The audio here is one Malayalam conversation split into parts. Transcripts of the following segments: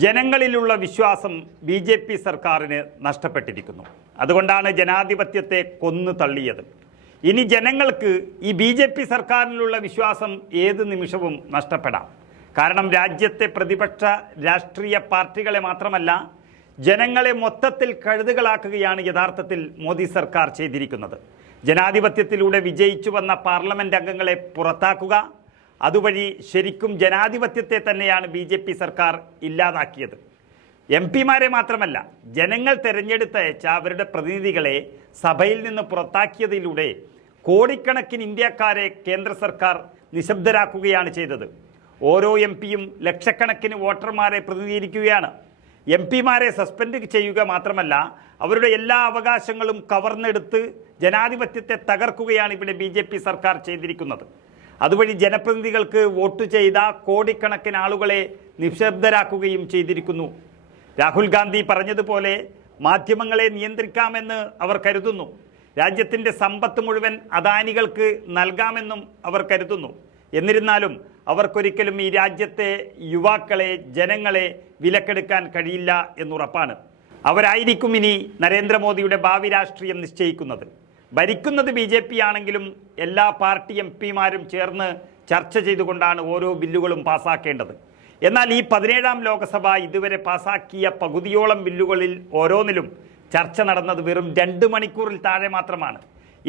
ജനങ്ങളിലുള്ള വിശ്വാസം ബി ജെ പി സർക്കാരിന് നഷ്ടപ്പെട്ടിരിക്കുന്നു. അതുകൊണ്ടാണ് ജനാധിപത്യത്തെ കൊന്നു തള്ളിയത്. ഇനി ജനങ്ങൾക്ക് ഈ ബി ജെ പി സർക്കാരിലുള്ള വിശ്വാസം ഏത് നിമിഷവും നഷ്ടപ്പെടാം. കാരണം രാജ്യത്തെ പ്രതിപക്ഷ രാഷ്ട്രീയ പാർട്ടികളെ മാത്രമല്ല ജനങ്ങളെ മൊത്തത്തിൽ കഴുതുകളാക്കുകയാണ് യഥാർത്ഥത്തിൽ മോദി സർക്കാർ ചെയ്തിരിക്കുന്നത്. ജനാധിപത്യത്തിലൂടെ വിജയിച്ചു വന്ന പാർലമെന്റ് അംഗങ്ങളെ പുറത്താക്കുക അതുവഴി ശരിക്കും ജനാധിപത്യത്തെ തന്നെയാണ് ബി ജെ പി സർക്കാർ ഇല്ലാതാക്കിയത്. എം പിമാരെ മാത്രമല്ല ജനങ്ങൾ തെരഞ്ഞെടുത്തയച്ച അവരുടെ പ്രതിനിധികളെ സഭയിൽ നിന്ന് പുറത്താക്കിയതിലൂടെ കോടിക്കണക്കിന് ഇന്ത്യക്കാരെ കേന്ദ്ര സർക്കാർ നിശബ്ദരാക്കുകയാണ് ചെയ്തത്. ഓരോ എം പിയും ലക്ഷക്കണക്കിന് വോട്ടർമാരെ പ്രതിനിധീകരിക്കുകയാണ്. എം പിമാരെ സസ്പെൻഡ് ചെയ്യുക മാത്രമല്ല അവരുടെ എല്ലാ അവകാശങ്ങളും കവർന്നെടുത്ത് ജനാധിപത്യത്തെ തകർക്കുകയാണ് ഇവിടെ ബി സർക്കാർ ചെയ്തിരിക്കുന്നത്. അതുവഴി ജനപ്രതിനിധികൾക്ക് വോട്ട് ചെയ്ത കോടിക്കണക്കിന് ആളുകളെ നിശബ്ദരാക്കുകയും ചെയ്തിരിക്കുന്നു. രാഹുൽ ഗാന്ധി പറഞ്ഞതുപോലെ മാധ്യമങ്ങളെ നിയന്ത്രിക്കാമെന്ന് അവർ കരുതുന്നു. രാജ്യത്തിന്റെ സമ്പത്ത് മുഴുവൻ അദാനികൾക്ക് നൽകാമെന്നും അവർ കരുതുന്നു. എന്നിരുന്നാലും അവർക്കൊരിക്കലും ഈ രാജ്യത്തെ യുവാക്കളെ ജനങ്ങളെ വിലക്കെടുക്കാൻ കഴിയില്ല എന്നുറപ്പാണ്. അവരായിരിക്കും ഇനി നരേന്ദ്രമോദിയുടെ ഭാവി രാഷ്ട്രീയം നിശ്ചയിക്കുന്നത്. ഭരിക്കുന്നത് ബി ജെ പി ആണെങ്കിലും എല്ലാ പാർട്ടി എം പിമാരും ചേർന്ന് ചർച്ച ചെയ്തുകൊണ്ടാണ് ഓരോ ബില്ലുകളും പാസാക്കേണ്ടത്. എന്നാൽ ഈ പതിനേഴാം ലോക്സഭ ഇതുവരെ പാസാക്കിയ പകുതിയോളം ബില്ലുകളിൽ ഓരോന്നിലും ചർച്ച നടന്നത് വെറും രണ്ട് മണിക്കൂറിൽ താഴെ മാത്രമാണ്.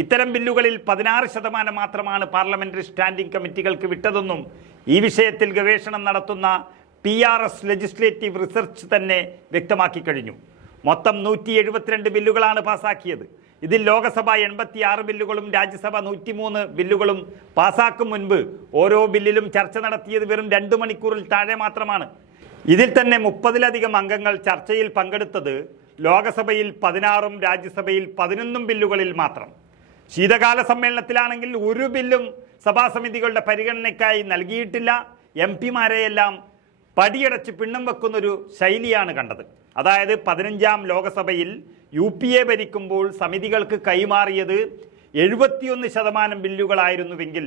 ഇത്തരം ബില്ലുകളിൽ പതിനാറ് ശതമാനം മാത്രമാണ് പാർലമെന്ററി സ്റ്റാൻഡിംഗ് കമ്മിറ്റികൾക്ക് വിട്ടതെന്നും ഈ വിഷയത്തിൽ ഗവേഷണം നടത്തുന്ന P R S legislative research തന്നെ വ്യക്തമാക്കി കഴിഞ്ഞു. മൊത്തം നൂറ്റി എഴുപത്തിരണ്ട് ബില്ലുകളാണ് പാസാക്കിയത്. ഇതിൽ ലോകസഭ എൺപത്തി ആറ് ബില്ലുകളും രാജ്യസഭ നൂറ്റിമൂന്ന് ബില്ലുകളും പാസാക്കും മുൻപ് ഓരോ ബില്ലിലും ചർച്ച നടത്തിയത് വെറും രണ്ടു മണിക്കൂറിൽ താഴെ മാത്രമാണ്. ഇതിൽ തന്നെ മുപ്പതിലധികം അംഗങ്ങൾ ചർച്ചയിൽ പങ്കെടുത്തത് ലോകസഭയിൽ പതിനാറും രാജ്യസഭയിൽ പതിനൊന്നും ബില്ലുകളിൽ മാത്രം. ശീതകാല സമ്മേളനത്തിലാണെങ്കിൽ ഒരു ബില്ലും സഭാസമിതികളുടെ പരിഗണനയ്ക്കായി നൽകിയിട്ടില്ല. എം പിമാരെയെല്ലാം പടിയടച്ച് പിണ്ണം വെക്കുന്നൊരു ശൈലിയാണ് കണ്ടത്. അതായത് പതിനഞ്ചാം ലോകസഭയിൽ യു പി എ ഭരിക്കുമ്പോൾ സമിതികൾക്ക് കൈമാറിയത് എഴുപത്തിയൊന്ന് ശതമാനം ബില്ലുകളായിരുന്നുവെങ്കിൽ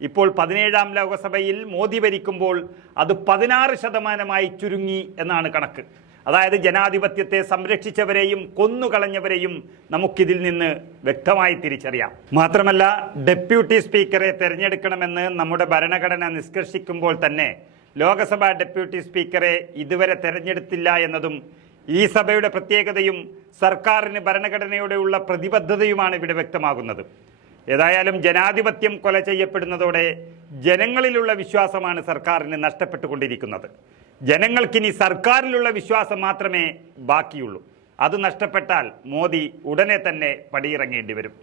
ഇപ്പോൾ പതിനേഴാം ലോകസഭയിൽ മോദി ഭരിക്കുമ്പോൾ അത് പതിനാറ് ശതമാനമായി ചുരുങ്ങി എന്നാണ് കണക്ക്. അതായത് ജനാധിപത്യത്തെ സംരക്ഷിച്ചവരെയും കൊന്നുകളഞ്ഞവരെയും നമുക്കിതിൽ നിന്ന് വ്യക്തമായി തിരിച്ചറിയാം. മാത്രമല്ല ഡെപ്യൂട്ടി സ്പീക്കറെ തെരഞ്ഞെടുക്കണമെന്ന് നമ്മുടെ ഭരണഘടന നിഷ്കർഷിക്കുമ്പോൾ തന്നെ ലോകസഭാ ഡെപ്യൂട്ടി സ്പീക്കറെ ഇതുവരെ തെരഞ്ഞെടുത്തില്ല എന്നതും ഈ സഭയുടെ പ്രത്യേകതയും സർക്കാരിന് ഭരണഘടനയോടെയുള്ള പ്രതിബദ്ധതയുമാണ് ഇവിടെ വ്യക്തമാകുന്നത്. ഏതായാലും ജനാധിപത്യം കൊല ചെയ്യപ്പെടുന്നതോടെ ജനങ്ങളിലുള്ള വിശ്വാസമാണ് സർക്കാരിന് നഷ്ടപ്പെട്ടുകൊണ്ടിരിക്കുന്നത്. ജനങ്ങൾക്കിനി സർക്കാരിലുള്ള വിശ്വാസം മാത്രമേ ബാക്കിയുള്ളൂ. അത് നഷ്ടപ്പെട്ടാൽ മോദി ഉടനെ തന്നെ പടിയിറങ്ങേണ്ടി വരും.